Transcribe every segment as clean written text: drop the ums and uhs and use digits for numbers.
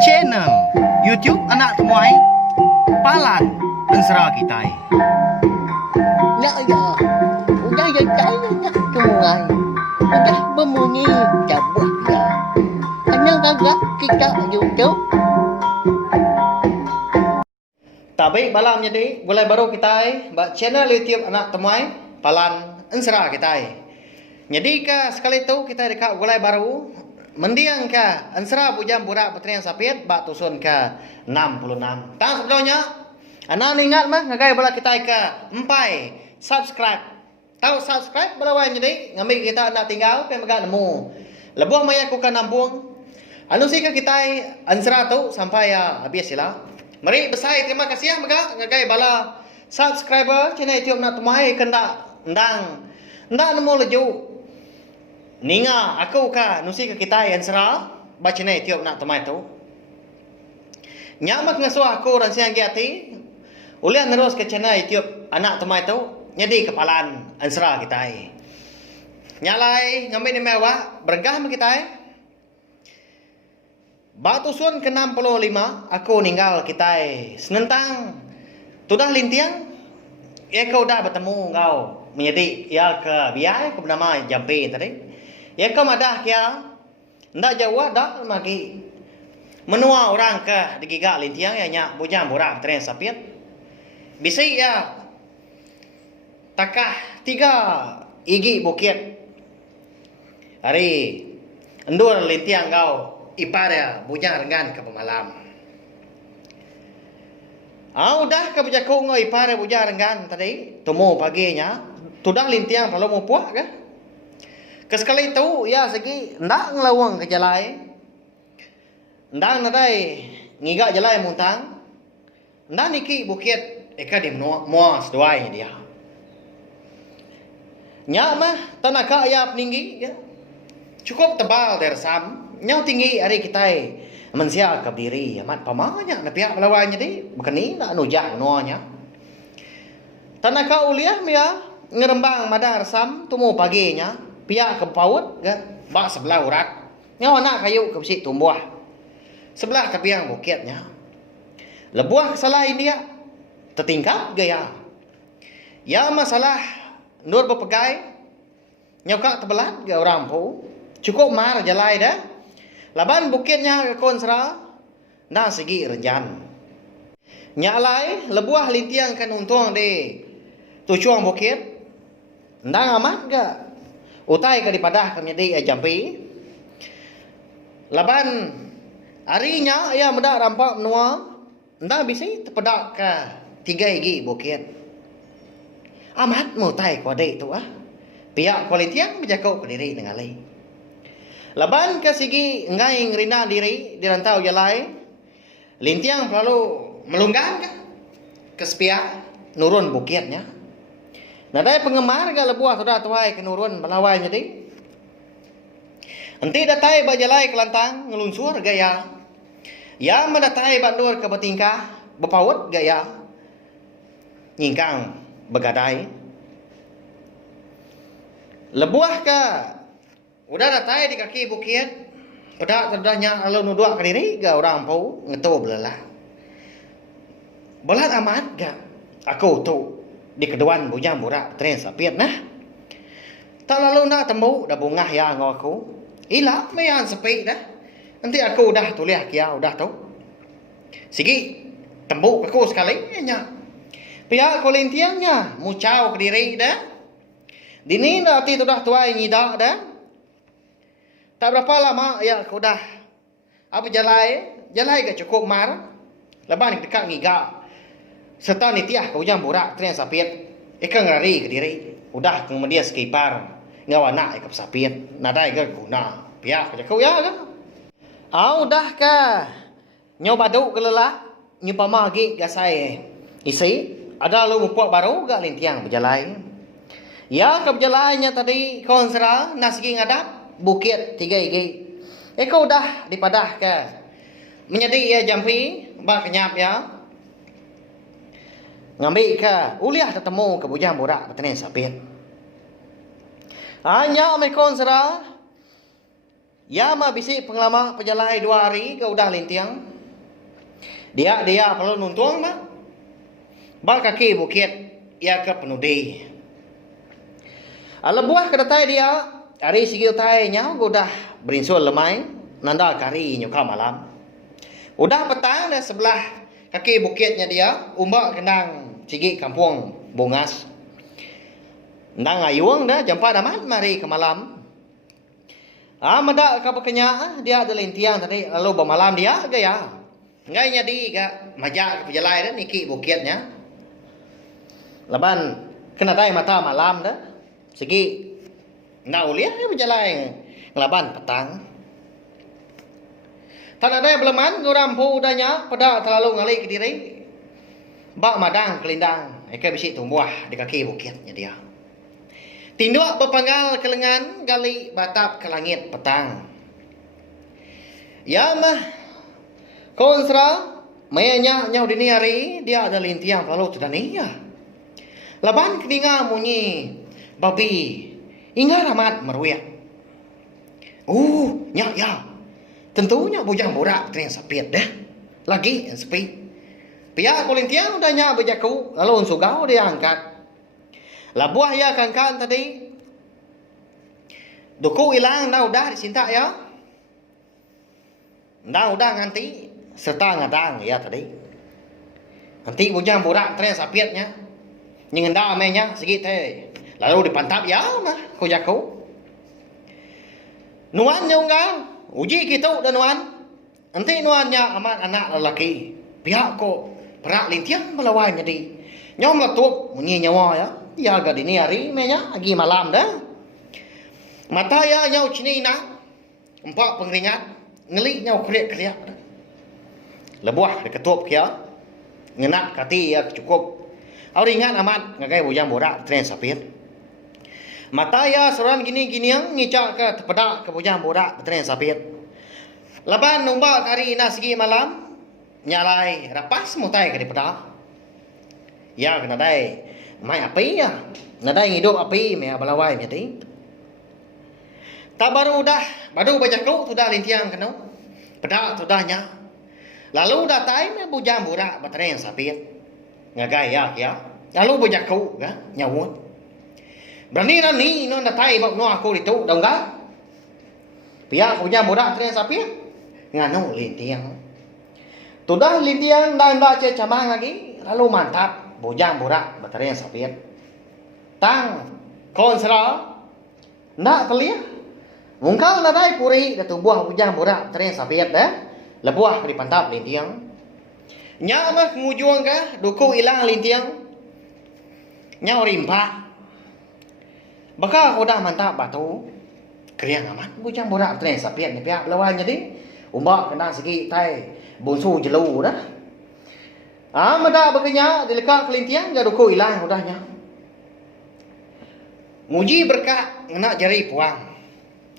channel YouTube Anak Temuai Palan Ensera Kitai. Ya, udah ya saya nak temuai. Udah berbunyi cabut ya. Hanya agak kita YouTube. Tapi balam jadi mulai baru kita buat channel YouTube Anak Temuai Palan Ensera Kitai. Jadi sekali itu kita dekat mulai baru mendiang Ensera bujang budak petrian sapit bak tusun 66. Tang sebelumnya anak ingat mah ngagai bala kita empai subscribe. Tahu subscribe bala wan jadi ngambil kita nak tinggal pe megak nemu. Lebuh maya ku kan nampung. Anu sih kita Ensera tu sampai habis sila. Mari besai terima kasih megak ngagai bala subscriber channel YouTube Nak Temuai kena ndang nemu leju. Ninga aku nusi kita Ensera baca na Etiop Nak Temuai tu. Nyamak ngasuh aku dan siang giati. Ulian terus ke channel Etiop Anak Temuai tu. Jadi kepalaan Ensera kita. Nyalai ngambil ni mewah bergah kita. Batu sun ke-65 aku ninggal kita. Senentang tudah lintiang. Kau dah bertemu kau menjadi ya ke biaya aku bernama Jampi tadi. Ya kau madah kia ndak jawab dak magi menua orang ke digigak lintiang ya nyak bujang borak tren sapit bisi ya takah 3 igi bukit hari endur lintiang kau ipara bujang rengan ke pemalam udah ke bujaku ngoi ipara bujang rengan tadi tumu paginya tudah lintiang kalau mau puak ke sekali itu ya segi ndak ngelawang ke jalai ndak nadai ngigak jalai muntang ndak niki bukit eka di muas doai dia nyak mah tanah ka ya peninggi ya cukup tebal dari sam nyau tinggi hari kita mensia ke diri amat pamanya na pihak melawan jadi bekeni nak nujah nuanya tanah ka uliah ya ngerembang madar sam tumu paginya pihak ke paut bak sebelah urat nyawa nak kayu ke besi tumbuh sebelah ke piang bukitnya lebuah salah ini ya tertingkap gaya ya masalah nur berpegai nyokak tebelat ke orang pu cukup mar jalai dah laban bukitnya ke konsra dah segi renjan nyalai lebuah lintiang kan untung di tujuan bukit ndang amat gak utai ke dipadah ke menjadi Jampi. Laban harinya ia mudah rampak menua. Ndak bisa terpedak ke 3 igi bukit. Amat mutai ku adik tu pihak kualitian berjakau ke diri dengan lain. Laban ke sigi ngai ngerina diri di rantau jalai. Lintiang lalu melunggang ke sepia nurun bukitnya. Nadai penggemar ga lebuah sudah tuai ke nurun balawai jadi. Enti datai bajalai kelantang ngelunsur gaya. Ya mendatai bandur ke betingkah bepaut gaya. Nyingkang begadai. Lebuah ke udah datai di kaki bukit. Udah terdahnya alun nudua ke diri ga orang pau ngetu belalah. Belat amat ga aku tu di keduan bujang borak tren sapit nah tak lalu nak temu dah bungah ya ngau aku ila mayan sepi dah nanti aku dah tuliah kia udah tu sigi tembuk aku sekali nya pihak kolintiangnya mucau ke diri dah dini dah ti dah tuai ngidak dah tak berapa lama ya aku dah apa jalai ke cukup mar leban dekat ngigak serta nitiah ke ujang borak tren sapit ikan ngari ke diri udah kemudian skipar ngawana ikap sapit nadai ke guna pihak ke kau ya kan udah ke nyoba duk ke lelah nyoba magi gasai isi ada lu mupuak baru gak lintiang berjalai ya ke berjalainya tadi konsera nasgi ngadap bukit 3 igi kau udah dipadah ke menjadi ya Jampi bak kenyap ya ngambil ke uliah ketemu ke bujang borak petani sapit hanya amekon sera Ya mah bisik pengelama penjalai 2 hari ke udah lintiang. Dia perlu nuntuang mah. Ba kaki bukit ia ke penudi. Lebuah kedatai dia hari sigi utai nya udah berinsul lemai nanda kari nyuka malam. Udah petang dah sebelah kaki bukitnya dia umbak kendang sigi kampung Bungas. Ndang ayuang dah jampa damat mari ke malam. Mada ka bekenya dia ada lintiang tadi lalu bermalam dia gaya. Ngainya di ga majak ke pejalai dah niki bukitnya. Laban kena dai mata malam dah. Segi nak uliah dia pejalai ngelaban petang. Tak ada beleman ngurampu udahnya pada terlalu ngali ke diri. Bak madang kelindang eka bisi tumbuh di kaki bukitnya dia. Tinduk berpanggal ke lengan gali batap ke langit petang. Ya mah konsra mayanya nyau dini hari dia ada lintiang lalu tidak ya. Laban keninga munyi babi ingat ramat meruyak. Ya. Tentunya bujang borak tren sapit dah. Lagi sepi. Pihak kulintiang udahnya berjaku lalu unsugau dia angkat. Labuah ya kan tadi. Duku ilang dah udah disinta ya. Dah udah nganti serta ngadang ya tadi. Nanti bujang borak tren sapitnya. Nyengenda amenya segi teh. Lalu dipantap ya mah ku jaku. Nuan nyunggal uji gitu dan nuan. Nanti nuannya amat anak lelaki. Pihak ko perak lintiang melawan jadi. Nyom letup munyi nyawa ya. Ya agak dini hari menya lagi malam dah. Mata ya nyau cini na. Empat pengeringat. Ngelik nyau kriak-kriak dah. Lebuah diketup kia. Ngenat kati ya cukup. Auringan amat ngagai bujang borak tren sapit. Mata ya seorang gini-giniang ngicak ke tepedak ke bujang borak tren sapit. Laban numbak hari ina segi malam nyalai rapas mutai ke depedak. Ya kena dai mai api ya. Nadai hidup api me balawai nyati. Tak baru bajaku sudah lintiang kena. Pedak sudahnya. Lalu datai me bujang borak tren sapit. Ngagai ya. Lalu bujaku kan nyawut. Berani ni non datai bak no aku itu dong ga. Pihak punya borak tren sapit. Nganu lintiang. Tudah lintiang dan dak camang lagi lalu mantap bujang borak tren sapit. Tang konsra ndak telia. Mungkal nadai puri da tubuh bujang borak tren sapit dah. Lebuah dipantap lintiang. Nya mah ngujuang ka duku ilang lintiang. Nya rimpa. Baka udah mantap batu. Kriang amat bujang borak tren sapit ni pihak lawan jadi. Umbak kena segi tai bonsu jelu dah. Mada bekenya dilekak kelintiang ga duku ilang udahnya. Muji berkah ngena jari puang.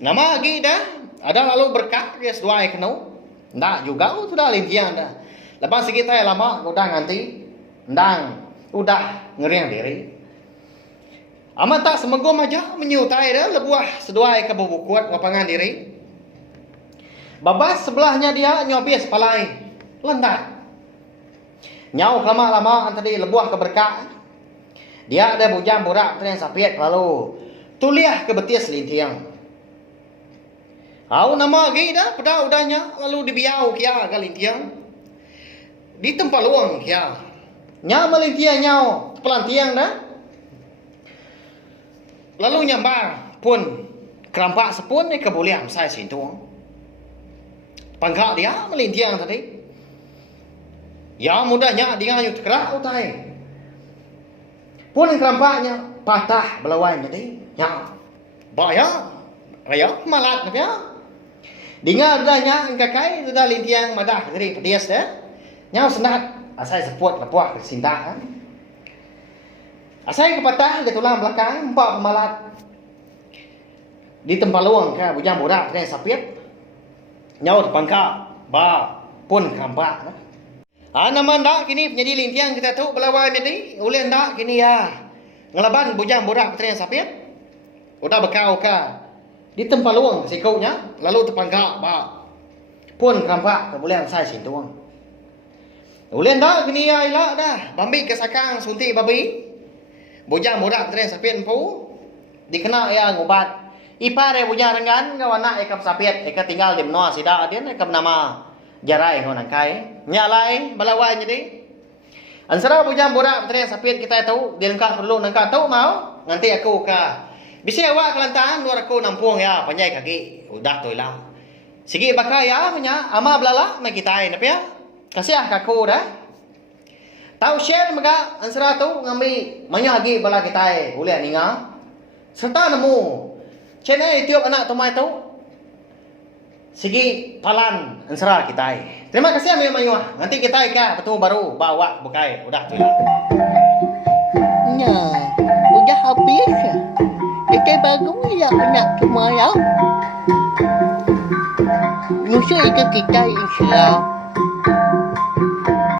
Nama lagi dah ada lalu berkah dia seduai kenau. Ndak juga sudah lintiang dah. Lepas segi tai lama udah nganti ndang udah ngeriang diri. Amat tak semegom aja menyutai dah lebuah seduai ke bubukut ngapangan diri. Babas sebelahnya dia nyobis palai lendak. Nyau lama-lama tadi lebuah ke berkah. Dia ada bujang borak tren sapit lalu tuliah ke betis lintiang. Au nama lagi dah pada udahnya lalu dibiau kia ke lintiang. Di tempat luang kia. Nya melintiang nyau pelantiang dah. Lalu nyambar pun kerampak sepun ni keboleh amsai sintuang. Pangkak dia melintiang tadi. Ya mudahnya dia nyut kerak utai. Pun kerampaknya patah belawan jadi. Ya. Bahaya. Raya malat ya. Dengar dahnya engkakai sudah lintiang madah dari pedias dah. Nyau senat asai seput lepuah kesintaan. Asai kepatah ke tulang belakang empat pemalat. Di tempat luang ka bujang borak tren sapit. Nyau terpangkak ba pun kerampak. Naman dak kini penjadi lintiang kita tu belawai jadi ulin dak kini ya. Ngelaban bujang borak tren sapit. Udah bekau ka Di tempaluang si kau nya, lalu tepangga ba. Pun kampak ke boleh sai sin tuang. Ulen dah gini ya ila dah. Bambi ke sakang suntik babi. Bujang muda tren sapien pu. Dikena ya ngubat. Ipare bujang rengan ngawana ekap sapiet eka tinggal di menua sida adien ekap nama jarai ngonan kai. Nyalai balawai jadi. Ansara bujang muda tren sapien kita tahu dia nangka perlu nangka tahu mau nanti aku ka bisa awak kelantahan luar aku nampung ya panjai kaki udah tu lah. Sige baka ya punya ama belala mai kita ai napi ya. Kasih kaku dah. Tahu share maga ansara tu ngambi manya lagi bala kita ai boleh ninga. Serta nemu channel tiap anak tu mai tu. Sige palan ansara kita ai. Terima kasih ami mayu. Nanti kita ai ka betul baru bawa bukai udah tu lah. Nah, udah habis. Kita baru ya anak semua ya. Musuh itu kita insya